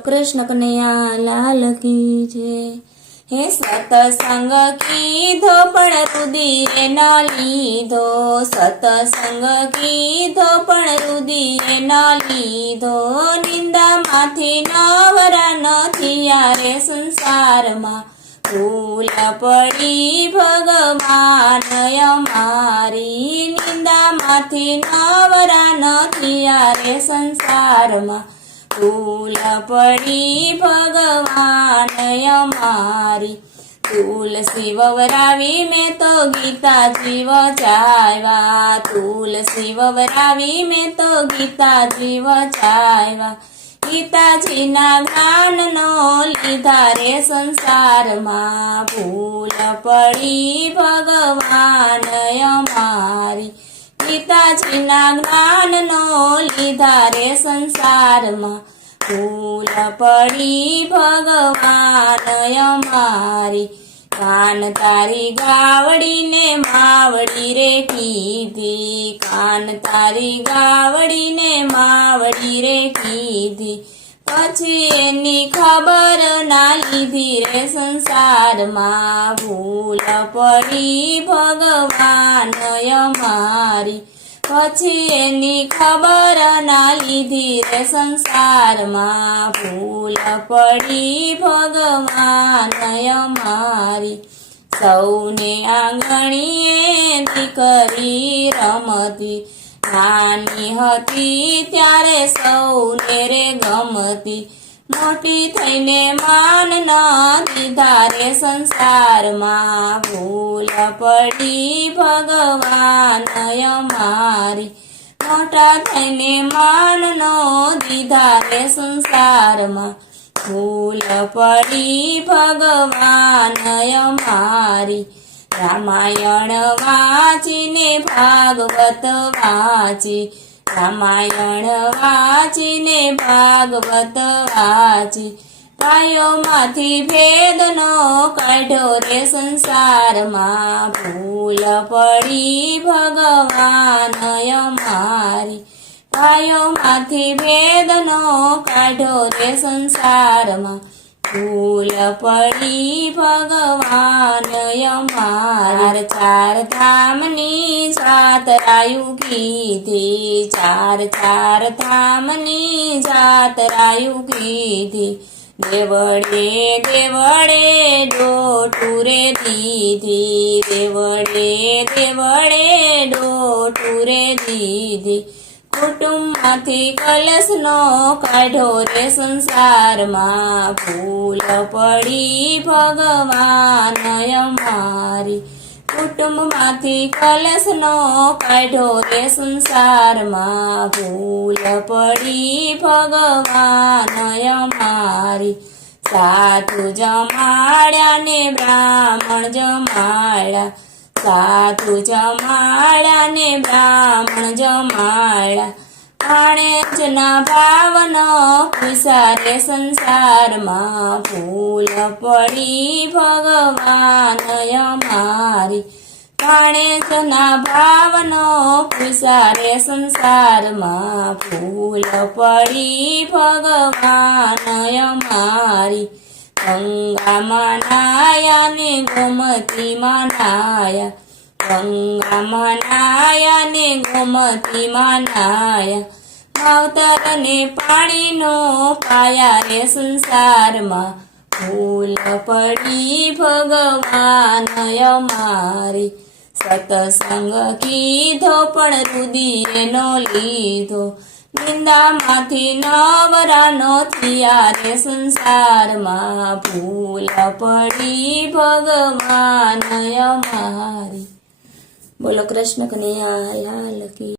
कृष्ण कन्हैया लाल की जय। हे सतसंग कीधो पण रुधिरे न लीधो, सतसंग कीधो पण रुधिरे न लीधो, निंदा माथी नवरा नथिया रे संसार मा, भूल पड़ी भगवान अमारी, निंदा माथी नवरा नथिया रे संसार मा, भूल पड़ी भगवान अमारी। तुलसी ववरावी में तो गीता जीव चायवा, तुलसी ववरावी में तो गीता जीव चायवा, गीताजी ना ज्ञान नो लीधा रे संसार मा, भूल पड़ी भगवान अमारी, गीताजी ना ज्ञान नो लीधा रे संसार मा, भूल पड़ी भगवान अमारी। कान तारी गावड़ी ने मावड़ी रे कीधी, कान तारी गावड़ी ने मावड़ी रे कीधी, पछी एनी खबर ना लीधी रे संसार मा, भूल पड़ी भगवान अमारी, पछी एनी खबर ना लीधी रे संसार मा, भूल पड़ी भगवान अमारी। सौने आंगणीए दीकरी रमती, नानी हती त्यारे सौने रे गमती, मोटी थईने मान न दीधा रे संसार मा, भूल पड़ी भगवान अमारी, मोटा थईने मान न दीधा रे संसार मा, भूल पड़ी भगवान अमारी। रामायण वाचीने भागवत वाची, रामायण वाचीने भागवत वाची, पायो माथी भेद नो काढ्यो रे संसार मा, भूल पड़ी भगवान अमारी, पायो माथी भेद नो काढ्यो रे संसार मा, भूल पड़ी भगवान अमारी। चार धामनी जातरायु कीधी, चार चार धामनी जातरायु कीधी, देवड़े देवड़े डोटूरे दीधी, देवड़े देवड़े डोटूरे दीधी, कुटुंब माथी कलश नो काढो रे संसार मा, भूल पड़ी भगवान अमारी, कुटुंब माथी कलश नो काढो रे संसार मा, भूल पड़ी भगवान अमारी। साधु जमाड्या ने ब्राह्मण जमाड्या, साधु जमाड्या ने ब्राह्मण जमाड्या, पाणेजना भावनो पूसा रे संसार मा, भूल पड़ी भगवान अमारी, पाणेजना भावनो पूसा रे संसार मा, भूल पड़ी भगवान अमारी। गंगा मनाया ने गोमती मनाया, गंगा मनाया ने गोमती मनाया, मावतर ने पाणी नो पाया रे संसार मा, भूल पड़ी भगवान अमारी। सतसंग कीधो पण रुधिरे न लीधो, निंदा माथी नवरा नथिया रे संसार मा, भूल पड़ी भगवान अमारी। बोलो कृष्ण कन्हैया लाल की।